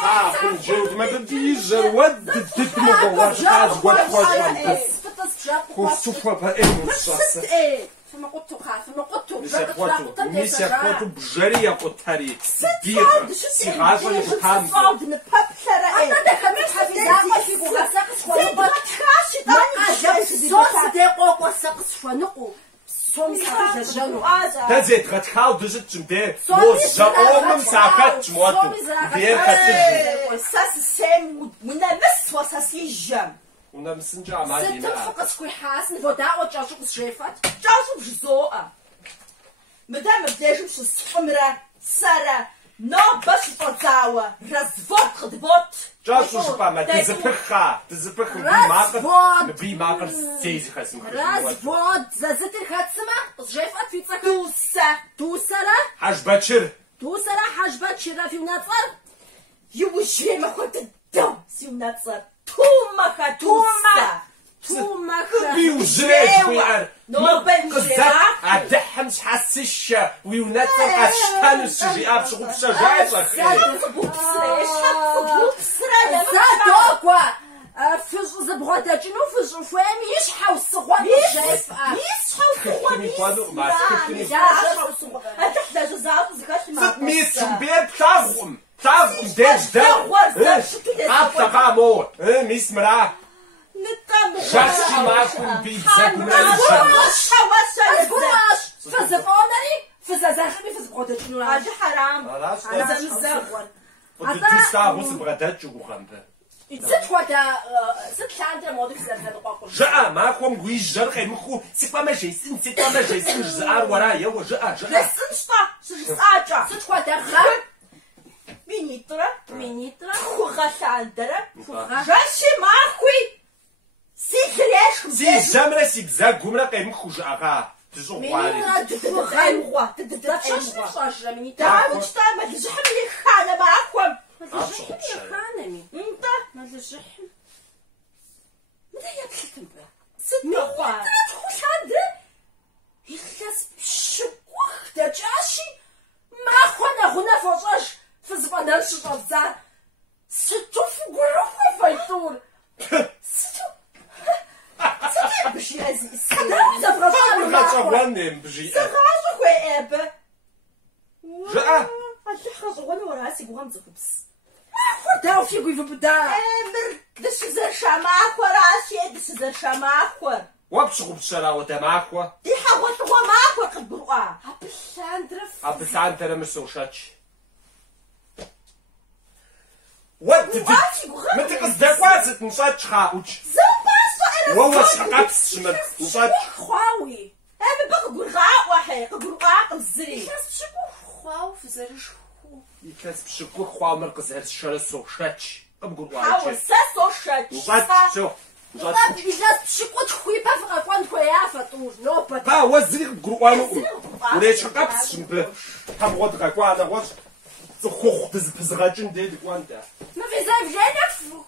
صافي جاوب ما بديش ود تدمغ واش كوسوفا بائم الشخص فما قلتو خاف ما قلتو ميسيا قوتو بجرية قطاري دير سيغازو يبقام صعد نباب شرائي أنا دخلت حفيزة في بوغا ساقس وانبط خاشي تاني صوص ديقوق وساقس فنقو صوم ساقس جانو تزيد غتخاو دوزت جمدي موز جاوم مساقات جمواتو دير خاتج ساس السام ونمس وساسي الجام ونمسنجا مالينا ستنفق سكوي حاسن فودا وجاشو بشريفات جاشو بجزوءة مدام بداجو بش الصحمرة سارة نو باش تطاوة رزفوت خدبوت جاشو شبا ما تزبخ بي ماقر سيزي خاسم رزفوت زازت الخاتسمة شريفات في تسكر توسرة حجباتشر توسرة حجبات شرا في مناطر يوشي ما كنت الدم سي مناطر تومخا بيوجريش ويعر قزاق عدحم شحاسش ويوناتر عشتان السجياب شغل بشجاعي زادوكوا فيش زبغوتا شنو فيش فهم يشحو الصغوان يشحو الصغوان ميت شمبير بتاغم داج عبتا مور ميس مراه شاشي معكم بيبزاك فزفونري فزازاخمي فزبغوتا شنو هذا حرام هذا مزغور تستاغوس بغدات شو خامبه ست خواتا ست شانتا مودك زرزر قاقل جاء معكم ويش جرقي مخو سي با ما جايسين جزار ورايا وجاء سنشطا سنشطا ست خواتا خام مينيترا خوغا شاندرا جاشي ماخوي سيكريش سي جامرا سي بزاك قمرا قيم خوج اغا تزو غاري مينيترا تدفع مينيترا ما تجحم لي خانه معاكم ما تجحم لي خانه انت ما تجحم متى هي تحكم بها ست خوا تخش عندها يخلص بشكوخ تجاشي ما خونا هنا فوزاش في زبانة الشطازة ستو فقرو فايتور ستو بشي عزيز فابر غاتشوانيم بجي سغاشو خوي اب جاء خاصواني وراسي قوام زغبس خداو في قوي بدا امر دش زر شماخ وراسي دش زر شماخ وابشغو بشراوة دماخوا دي حاوت وماخوا قد بروا هبساندرا مسوشاتش ود ما تقصدك واسط نصاتش خاوتش وهو شقاقس شمال نصاتش خواوي انا بقى قول غاء واحد قول غاء الزري كاس بشكو خواو في زرش كاس بشكو خواو مركز هالشارع سوشاتش قبقول واحد خواو سوشاتش نصاتش شو نصاتش بيجاس بشكو تخوي بافغا كوان خويا فطور نو با وزري قبقول واحد وليش شقاقس شمال هم غد غاكوا هذا غد خوخ بزغاجن ديد كوانتا ما في زاف جانف